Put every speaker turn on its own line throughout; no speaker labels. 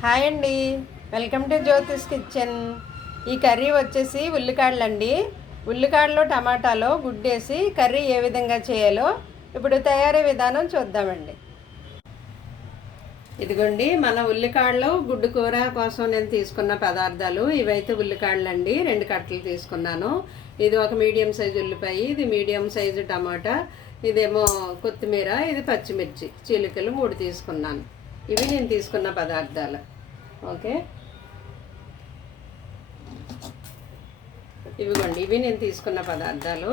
Hi అండి. Welcome to Jyothish kitchen. ఈ curry వచ్చేసి ఉల్లికాడలండి. ఉల్లికాడలో టమాటాలో గుడ్డేసి కర్రీ ఏ విధంగా చేయాలో ఇప్పుడు తయారీ విధానం చూద్దామండి. ఇదిగోండి మన ఉల్లికాడలో గుడ్డు కూర కోసం నేను తీసుకున్న పదార్థాలు ఇవైతే ఉల్లికాడలండి. రెండు కట్టలు తీసుకున్నాను. ఇది ఒక మీడియం సైజు ఉల్లిపాయ ఇది మీడియం సైజు టమాటా ఇదేమో కొత్తిమీర ఇది పచ్చిమిర్చి చిలుకలు మూడు తీసుకున్నాను. ఇవి నేను తీసుకున్న పదార్థాలు. ఓకే? ఇవిగోండి ఇవి నేను తీసుకున్న పదార్థాలు.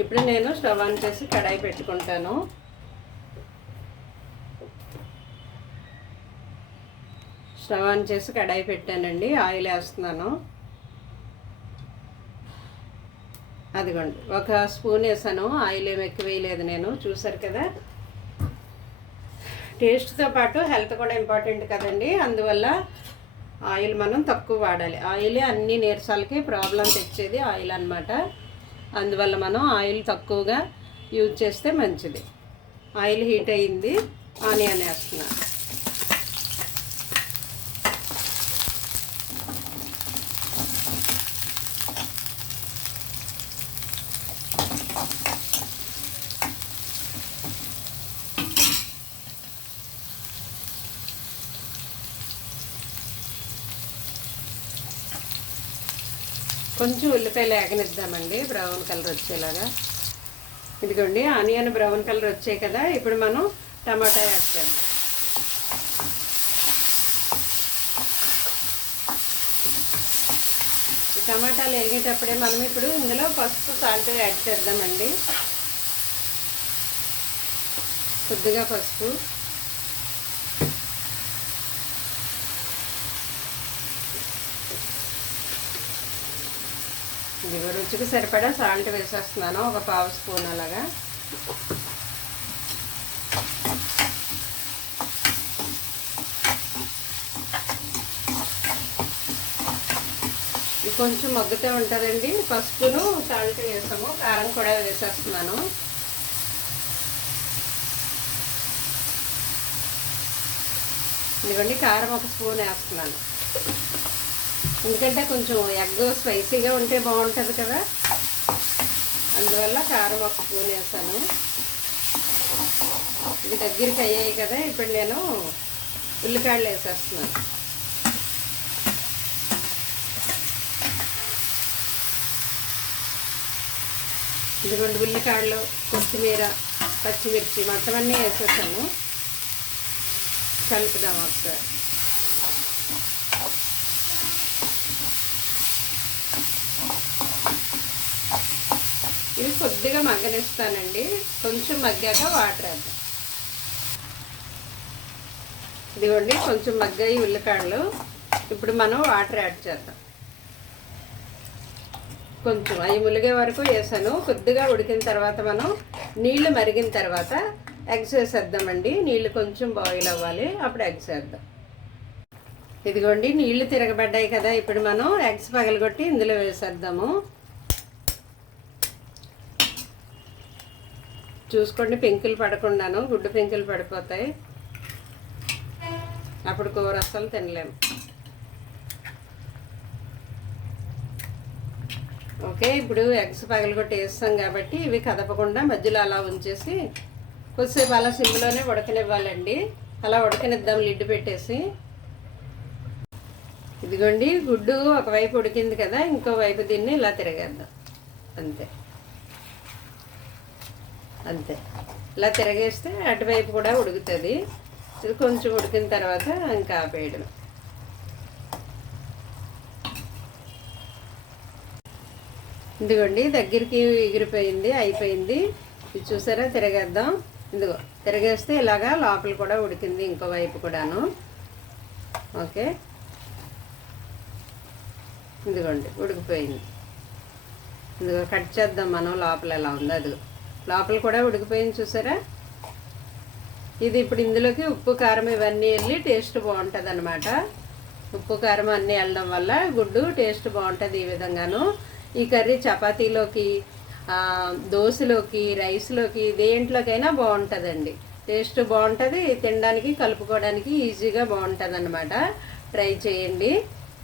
ఇప్పుడు నేను స్టవ్ ఆన్ చేసి కడాయి పెట్టుకుంటాను. స్టవ్ ఆన్ చేసి కడాయి పెట్టానండి ఆయిల్ వేస్తున్నాను. అదిగోండి ఒక స్పూన్ వేసాను ఆయిల్ ఏమి ఎక్కువ వేయలేదు నేను చూసారు కదా? టేస్ట్తో పాటు హెల్త్ కూడా ఇంపార్టెంట్ కదండి. అందువల్ల ఆయిల్ మనం తక్కువ వాడాలి. ఆయిలే అన్ని నీరసాలకి ప్రాబ్లం తెచ్చేది ఆయిల్ అనమాట అందువల్ల మనం ఆయిల్ తక్కువగా యూజ్ చేస్తే మంచిది. ఆయిల్ హీట్ అయింది ఆనియన్ వేస్తున్నాను కొంచెం ఉల్లిపాయలు ఏగనిద్దామండి. బ్రౌన్ కలర్ వచ్చేలాగా. ఇదిగోండి ఆనియన్ బ్రౌన్ కలర్ వచ్చాయి కదా. ఇప్పుడు మనం టమాటా యాడ్ చేద్దాం. టమాటాలు వేగేటప్పుడే మనం ఇప్పుడు ఇందులో పసుపు సాల్ట్ యాడ్ చేద్దామండి. కొద్దిగా పసుపు. ఇదిగో రుచికి సరిపడా సాల్ట్ వేసేస్తున్నాను ఒక పావు స్పూన్ అలాగా. కొంచెం మగ్గుతూ ఉంటుందండి. పసుపును సాల్ట్ వేసాము కారం కూడా వేసేస్తున్నాను. ఇదిగోండి కారం ఒక స్పూన్ వేస్తున్నాను. ఎందుకంటే కొంచెం ఎగ్ స్పైసీగా ఉంటే బాగుంటుంది కదా. అందువల్ల కారం ఒక స్పూన్ వేసాను. ఇది దగ్గరికి అయ్యాయి కదా ఇప్పుడు నేను ఉల్లిపాయలు వేసేస్తున్నాను. ఇదిగోండి ఉల్లికాడలు కొత్తిమీర పచ్చిమిర్చి మొత్తం అన్నీ వేసేసాను. కలుపుదాం ఒకసారి. ఇవి కొద్దిగా మగ్గనిస్తానండి. కొంచెం మగ్గాక వాటర్ వేద్దాం. ఇదిగోండి కొంచెం మగ్గాయి ఉల్లికాడలు ఇప్పుడు మనం వాటర్ యాడ్ చేద్దాం. కొంచెం అవి ములిగే వరకు వేసాను. కొద్దిగా ఉడికిన తర్వాత మనం నీళ్ళు మరిగిన తర్వాత ఎగ్స్ వేసేద్దామండి. నీళ్ళు కొంచెం బాయిల్ అవ్వాలి. అప్పుడు ఎగ్స్ వేద్దాం. ఇదిగోండి నీళ్ళు తిరగబడ్డాయి కదా. ఇప్పుడు మనం ఎగ్స్ పగలగొట్టి ఇందులో వేసేద్దాము. చూసుకోండి పెంకులు పడకుండాను గుడ్డు పెంకులు పడిపోతాయి. అప్పుడు కూర అస్సలు తినలేము. ఓకే ఇప్పుడు ఎగ్స్ పగలగొట్టి వేస్తాం కాబట్టి ఇవి కదపకుండా మధ్యలో అలా ఉంచేసి కొద్దిసేపు అలా సిమ్లోనే ఉడకనివ్వాలండి. అలా ఉడకనిద్దాం లిడ్ పెట్టేసి. ఇదిగోండి గుడ్డు ఒకవైపు ఉడికింది కదా ఇంకో వైపు దీన్ని ఇలా తిరగేద్దాం. అంతే. అంతే. ఇలా తిరగేస్తే అటువైపు కూడా ఉడుకుతుంది. ఇది కొంచెం ఉడికిన తర్వాత ఇంకా ఆపేయడం. ఇదిగోండి దగ్గరికి ఎగిరిపోయింది అయిపోయింది. ఇది చూసారా? తిరగేద్దాం. ఇదిగో తిరగేస్తే ఇలాగా లోపల కూడా ఉడికింది ఇంకో వైపు కూడాను. ఓకే. ఇదిగోండి ఉడికిపోయింది. ఇదిగో కట్ చేద్దాం మనం. లోపల ఎలా ఉందో అదిగో. లోపల కూడా ఉడికిపోయింది చూసారా? ఇది ఇప్పుడు ఇందులోకి ఉప్పు కారం ఇవన్నీ వెళ్ళి టేస్ట్ బాగుంటుంది అనమాట ఉప్పు కారం అన్నీ వెళ్ళడం వల్ల గుడ్డు టేస్ట్ బాగుంటుంది ఈ విధంగాను. ఈ కర్రీ చపాతీలోకి దోశలోకి రైస్లోకి దేంట్లోకైనా బాగుంటుందండి. టేస్ట్ బాగుంటుంది తినడానికి కలుపుకోవడానికి ఈజీగా బాగుంటుంది అనమాట ట్రై చేయండి.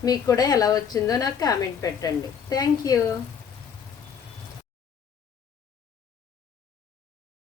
మీకు కూడా ఎలా వచ్చిందో నాకు కామెంట్ పెట్టండి. Thank you.